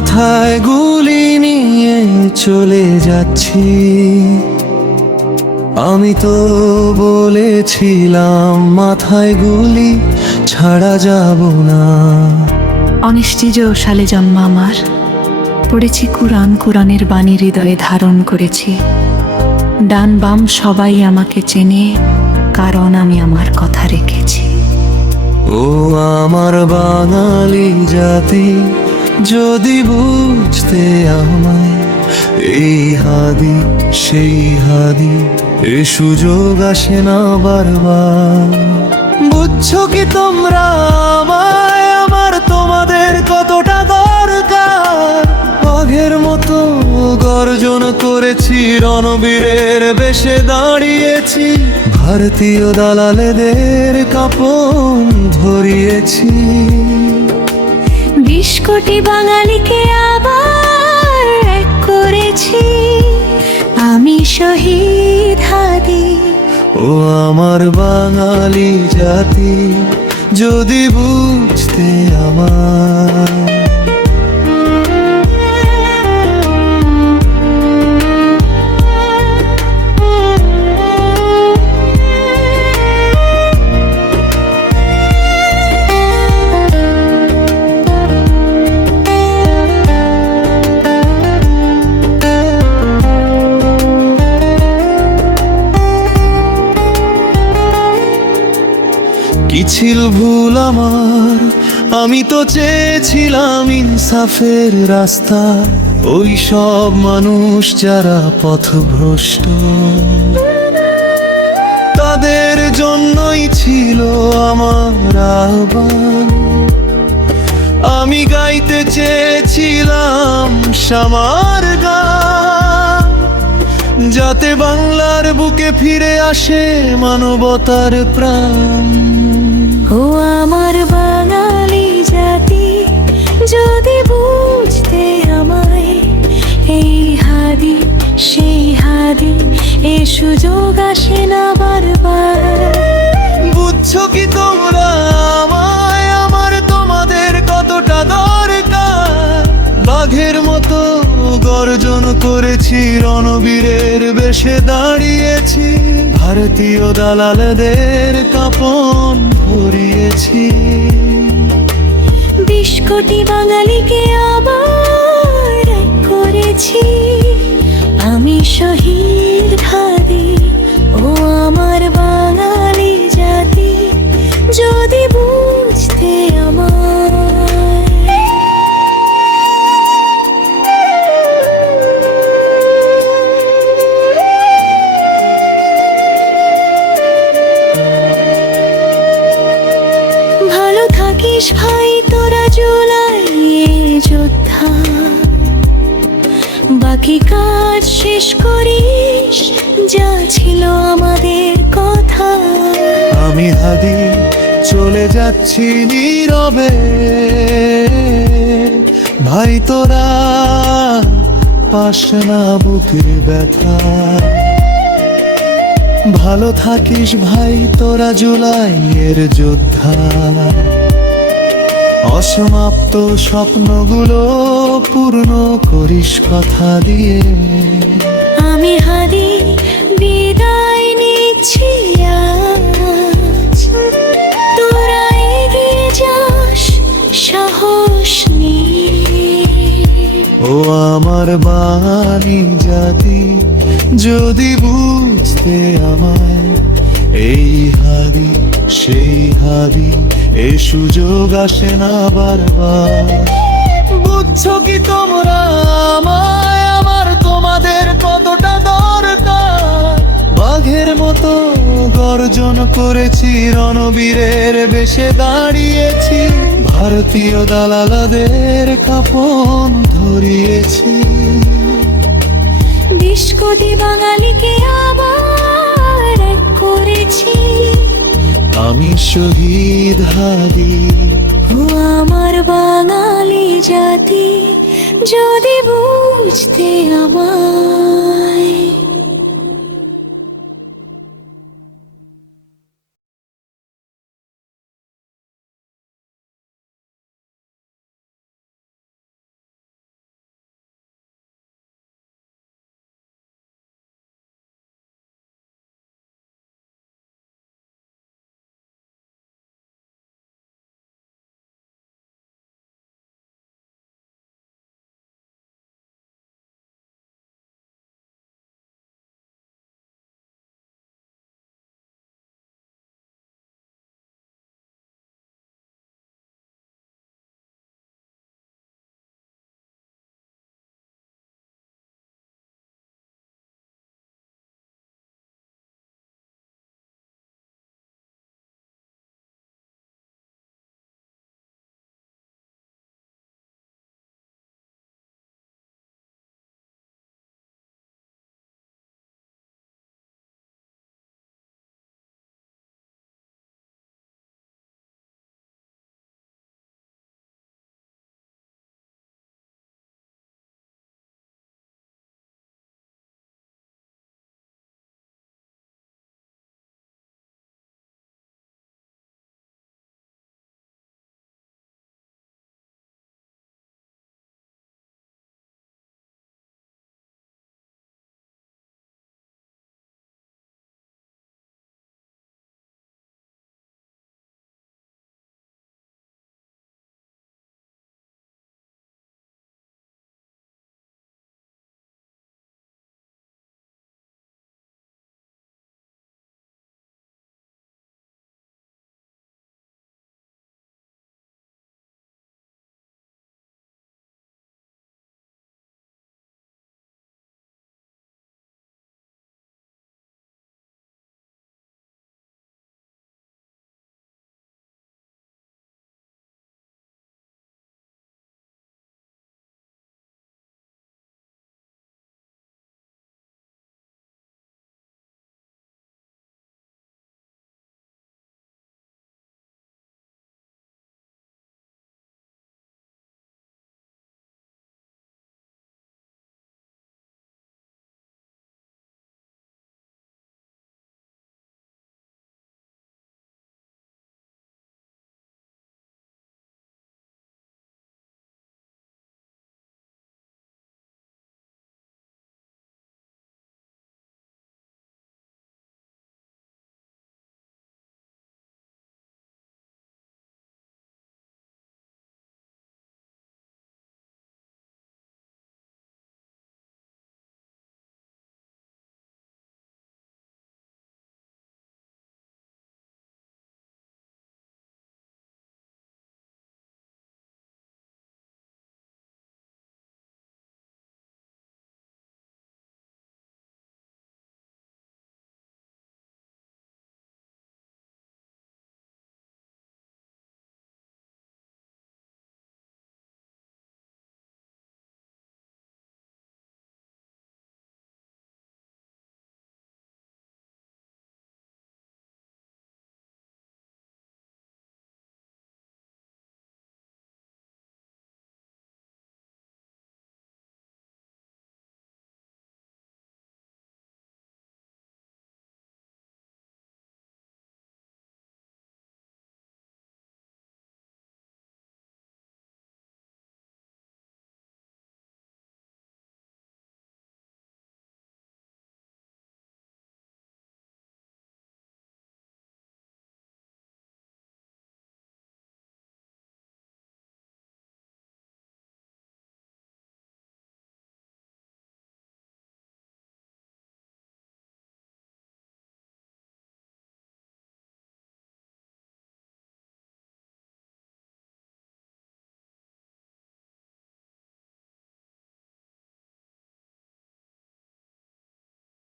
মাথায় গুলি নিয়ে চলে যাচ্ছি। আমি তো বলেছিলাম মাথায় গুলি ছাড়া যাব না। অনিশ্চিত সালে জন্ম আমার। পড়েছি কুরআন কুরআনের বাণী হৃদয়ে ধারণ করেছি। ডান বাম সবাই আমাকে চেনে কারণ আমি আমার কথা রেখেছি। ও আমার বাঙালি জাতি যদি বুঝতে আমায়, এই হাদি, সেই হাদি, এ সুযোগ আসে না বারবার। বুঝছ কি তোমরা আমায়? আমার তোমাদের কতটা দরকার? বাঘের মতো গর্জন করেছি, রণবীরের বেশে দাঁড়িয়েছি। ভারতীয় দালালেদের কাপন ধরিয়েছি। বিশ কোটি বাঙালিকে আবার এক করেছি। আমি শহীদ হাদি। ও আমার বাঙালি জাতি, যদি বুঝতে আমার ছিল ভুল আমার। আমি তো চেয়েছিলাম ইনসাফের রাস্তা। ওই সব মানুষ যারা পথভ্রষ্ট। তাদের জন্যই ছিল আমার আহ্বান। আমি গাইতে চেয়েছিলাম সামার যাতে বাংলার বুকে ফিরে আসে মানবতার প্রাণ। ও আমার বাঙালি জাতি যদি বুঝতে আমায় এই হাদি সেই হাদি এ সুযোগ আসে না বারবার। বুঝছ কি তোমরা গর্জন করেছি, রণবীরের বেশে দাঁড়িয়েছি। ভারতীয় দালালদের কাপন ভরিয়েছি। বিশ কোটি বাঙালিকে আবার করেছি। আমি শহীদ হাদি। বাকি কাজ শেষ করিস, যা ছিল আমাদের কথা। আমি হাদি, চলে যাচ্ছি নীরবে। ভাই তোরা, পাস না বুকের ব্যথা। ভালো থাকিস ভাই তোরা, জুলাইয়ের যোদ্ধা। অসমাপ্ত স্বপ্নগুলো পূর্ণ করিস কথা দিয়ে আমি হারি বিদায় নিচ্ছি আজ। তোরা এগিয়ে যাস সাহস ও আমার বাণী জাতি যদি বুঝতে আমায় এই হাদি হাদি এ সুযোগ আসে না বারবার। বুঝছ কি তোমরা আমায়? আমার তোমাদের কতটা দরকার? বাঘের মতো গর্জন করেছি, রণবীরের বেশে দাঁড়িয়েছি। ভারতীয় দালালাদের কাপন ধরিয়েছি। বিশ কোটি বাঙালিকে আবার করেছি। আমি শহীদ হাদি। ও আমার বাঙালি জাতি যদি বুঝতে আমার